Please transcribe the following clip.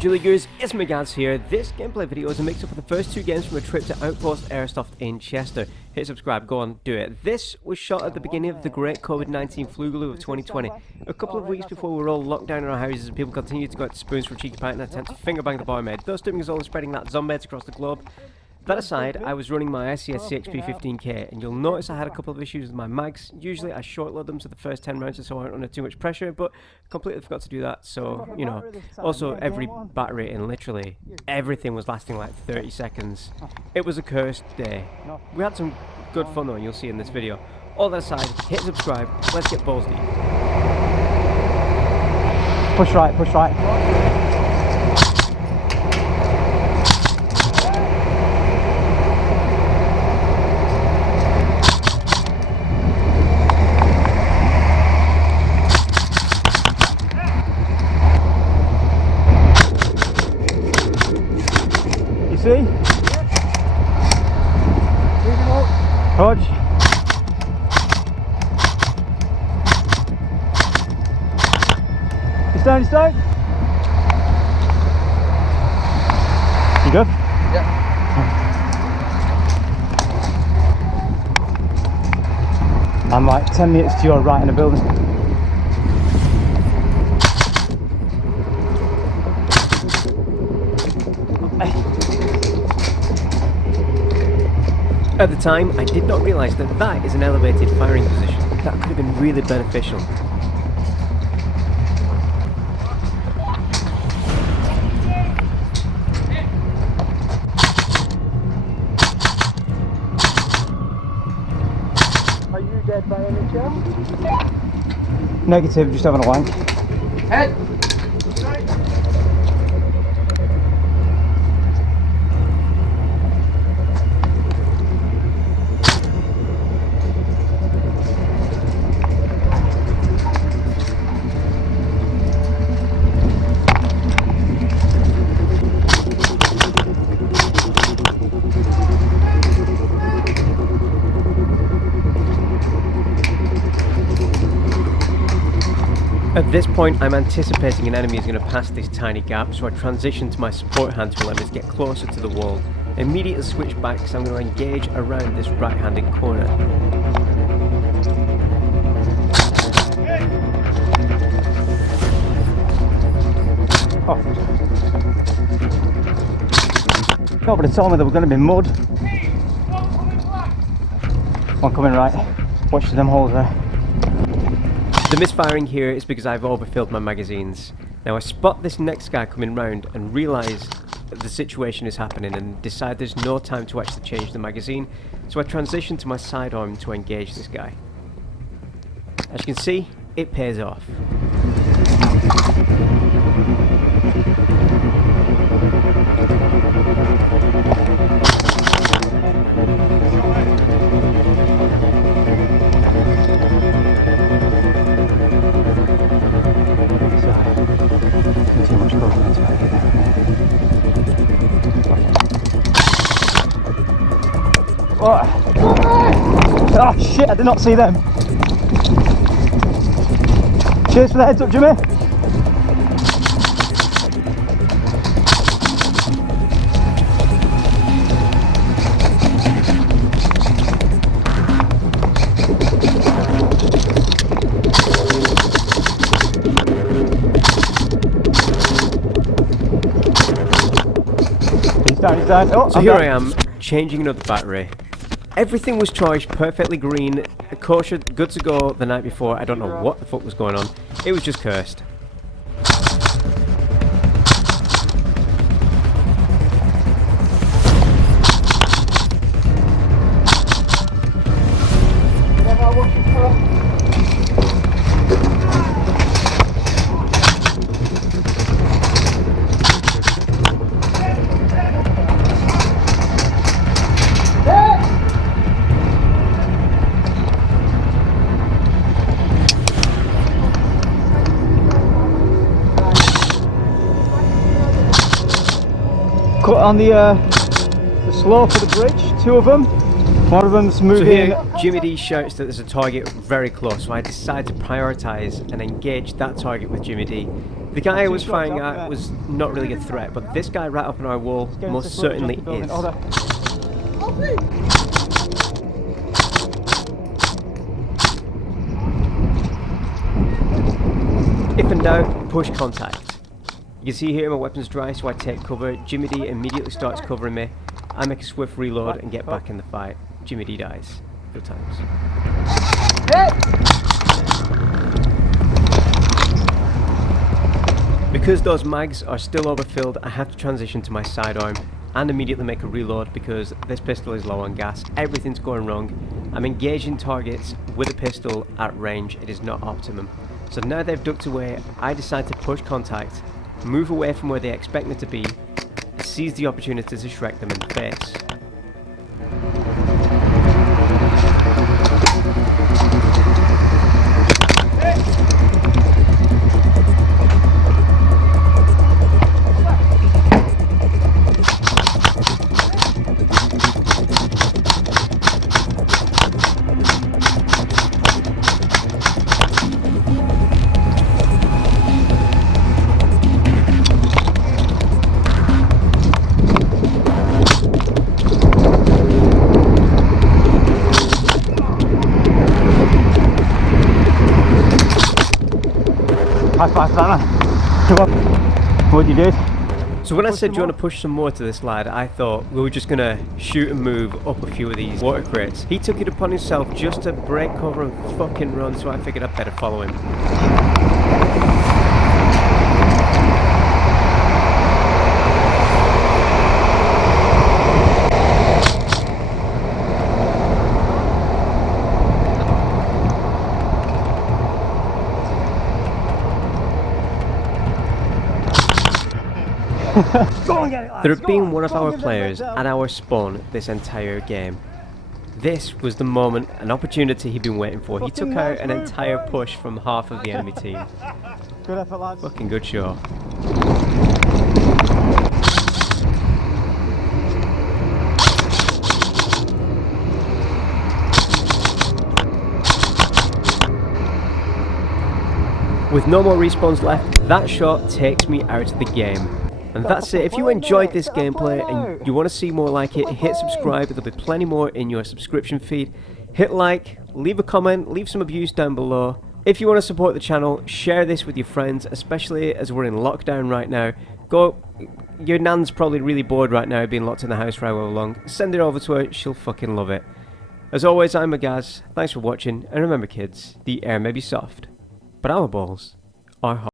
Julie Goose, it's Magaz here. This gameplay video is a mix up of the first two games from a trip to Outpost Airsoft in Chester. Hit subscribe, go on, do it. This was shot at the beginning of the great COVID-19 Flugaloo of 2020. A couple of weeks before we were all locked down in our houses and people continued to go out to spoons for a cheeky pint and attempt to finger bang the barmaid, thus doing us all spreading that zombies across the globe. That aside, I was running my ICS CXP15K, and you'll notice I had a couple of issues with my mags. Usually I short load them to the first 10 rounds so I aren't under too much pressure, but completely forgot to do that, so, you know. Also, every battery and literally everything was lasting like 30 seconds. It was a cursed day. We had some good fun though, and you'll see in this video. All that aside, hit subscribe, let's get balls deep. Push right, push right. See? Hodge. It's down, it's down. You good? Yeah. I'm like 10 meters to your right in the building. At the time, I did not realise that that is an elevated firing position. That could have been really beneficial. Are you dead by any chance? Negative, just having a wank. Head! At this point, I'm anticipating an enemy is going to pass this tiny gap, so I transition to my support hand to allow me to get closer to the wall. Immediately switch back because I'm going to engage around this right-handed corner. Oh. Nobody told me there were going to be mud. One coming right. Watch them holes there. The misfiring here is because I've overfilled my magazines. Now I spot this next guy coming round and realise that the situation is happening and decide there's no time to actually change the magazine, so I transition to my sidearm to engage this guy. As you can see, it pays off. Oh shit, I did not see them. Cheers for the heads up, Jimmy. He's down, he's down. Oh, so here I am, changing another battery. Everything was charged perfectly green, kosher, good to go the night before. I don't know what the fuck was going on. It was just cursed. Cut on the slope of the bridge, two of them. One of them's moving. So here, Jimmy D shouts that there's a target very close, so I decide to prioritise and engage that target with Jimmy D. The guy I was firing at was not really a threat, but this guy right up on our wall most certainly is. If in doubt, push contact. You can see here my weapon's dry, so I take cover. Jimmy D immediately starts covering me. I make a swift reload and get back in the fight. Jimmy D dies. Good times. Because those mags are still overfilled, I have to transition to my sidearm and immediately make a reload because this pistol is low on gas. Everything's going wrong. I'm engaging targets with a pistol at range. It is not optimum. So now they've ducked away, I decide to push contact, move away from where they expect me to be, and seize the opportunity to shrek them in the face. High five, Santa. Come on. What you did? So when I said, do you want to push some more to this lad, I thought we were just going to shoot and move up a few of these water crates. He took it upon himself just to break cover and fucking run, so I figured I'd better follow him. There had been one of our players at our spawn this entire game. This was the moment, an opportunity he'd been waiting for. He took out an entire push from half of the enemy team. Good effort, lads. Fucking good show. With no more respawns left, that shot takes me out of the game. And that's it. If you enjoyed this gameplay and you want to see more like it, hit subscribe. There'll be plenty more in your subscription feed. Hit like, leave a comment, leave some abuse down below. If you want to support the channel, share this with your friends, especially as we're in lockdown right now. Your nan's probably really bored right now being locked in the house for however long. Send it over to her, she'll fucking love it. As always, I'm Magaz. Thanks for watching, and remember kids, the air may be soft, but our balls are hot.